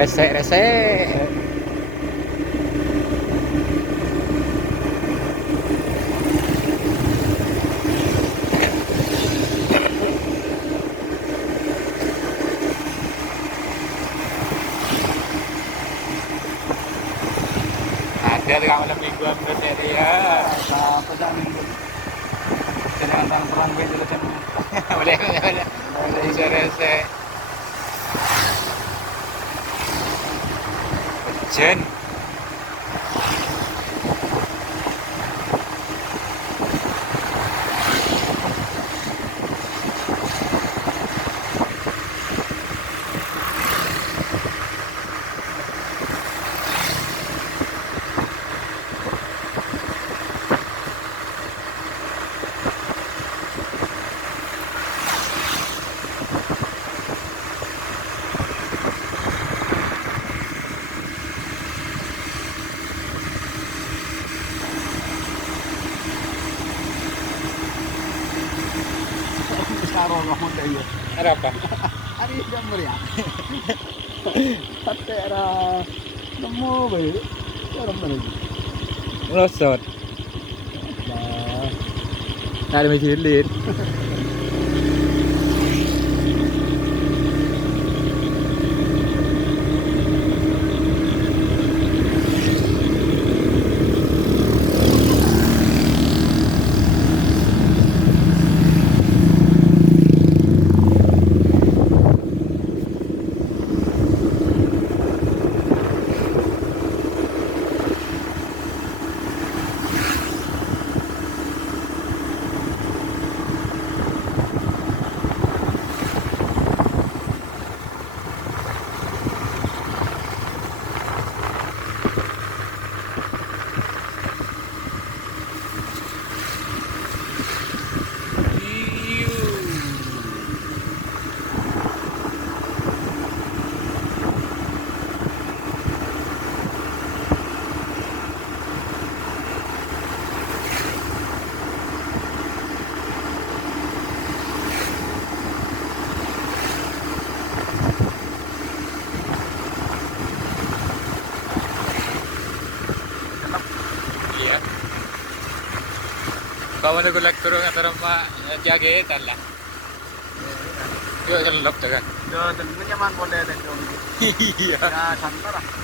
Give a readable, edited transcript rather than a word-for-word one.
Resek. Ada tukang malam mingguan berarti ya. Apa dah minggu? Jangan tangan perang gue dulu jam. Boleh. Resek. Jen. Sekarang kamu tahu. Ada apa? Hari jam berapa? Tapi era nemu bayi. Orang mana? Melosot. Nah, Nah, ada mejilit. Iya. Kawan aku lek turun antara mak jage tala. Yo kelop jaga. do dan nyaman boleh dan dong. Iya. Ya santar.